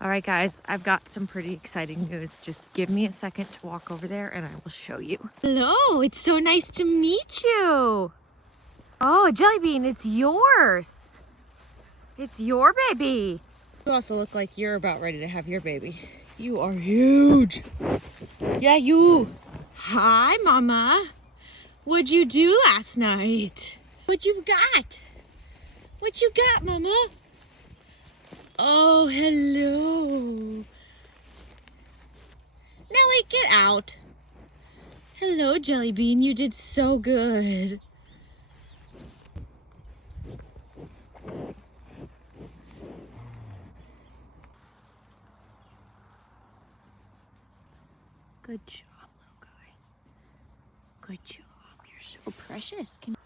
All right, guys, I've got some pretty exciting news. Just give me a second to walk over there and I will show you. Hello, it's so nice to meet you. Oh, Jellybean, it's yours. It's your baby. You also look like you're about ready to have your baby. You are huge. Yeah, you. Hi, Mama. What'd you do last night? What you got? What you got, Mama? Oh, hello. Nellie, get out. Hello, Jellybean. You did so good. Good job, little guy. Good job. You're so precious. Can